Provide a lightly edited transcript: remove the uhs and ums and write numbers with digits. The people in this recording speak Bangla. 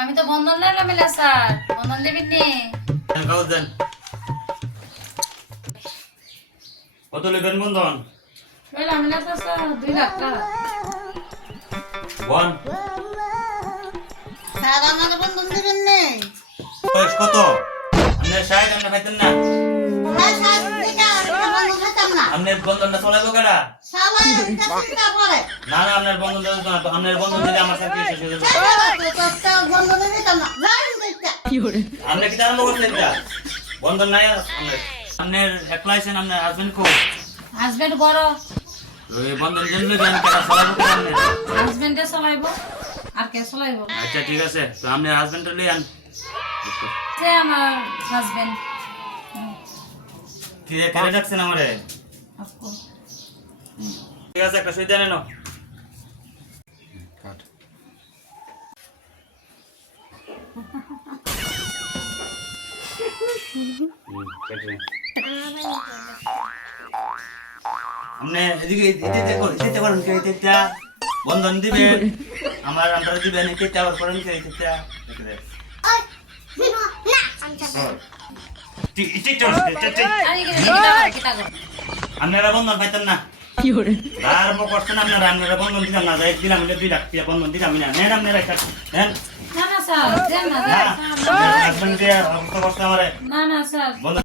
আমি তো বন্ধন নিলাম এলা স্যার, বন্ধন দেবেন নি? কাগজ দেন। কত নেবেন বন্ধন? লইলাম এলা তো স্যার 2 লাখ টাকা। বন স্যার আমাদের বন্ধন দিবেন নি? বয়স কত? আপনার সাহেব আপনি খাইতেন না? হ্যাঁ স্যার এটা বন্ধন খেতাম না। আপনার বন্ধনটা চলাইবো কেডা? সবাই চিন্তা করে না না আপনার বন্ধন দেবো না, আপনার বন্ধন দিলে আমার চাকরি শেষ হয়ে যাবে। তো বন্ধন দিতাম না যাই দেখতে আপনি কি আরম্ভ করছেন এটা? বন্ধন নাই আর আপনার? আপনার একলাইছেন আপনার হাজবেন্ড কো? হাজবেন্ড বড়, ওই বন্ধন জন্য কেন কেডা চলাইবো কেডা আপনার? হাজবেন্ডে চলাইবো আর কে চলাইবো? আচ্ছা ঠিক আছে, তো আপনার হাজবেন্ডটা লই আন। সে আমার হাজবেন্ড। কে ডাকছেন আমারে? আপু ঠিক আছে, একটা সুই দেন এনো। কাট। আপনি এদিকে এদিকে করেন কে এটা বন্ধন দিবেন আমার আমরা দিবেন এটা আবার করেন কে এটা ওই দিনো না আচ্ছা আরে কিটা গো? আপনারা বন্ধন পাইতেন না আর মো করছেন আপনারা বন্ধন দিলাম না যাই দিলাম 2 লাখ টাকা বন্ধন দিলাম না নেন আপনারা হ্যাঁ না না স্যার, দেন না, না দেন। হাজবেন্ড দিয়ে অবস্থা করছে আমারে না না স্যার।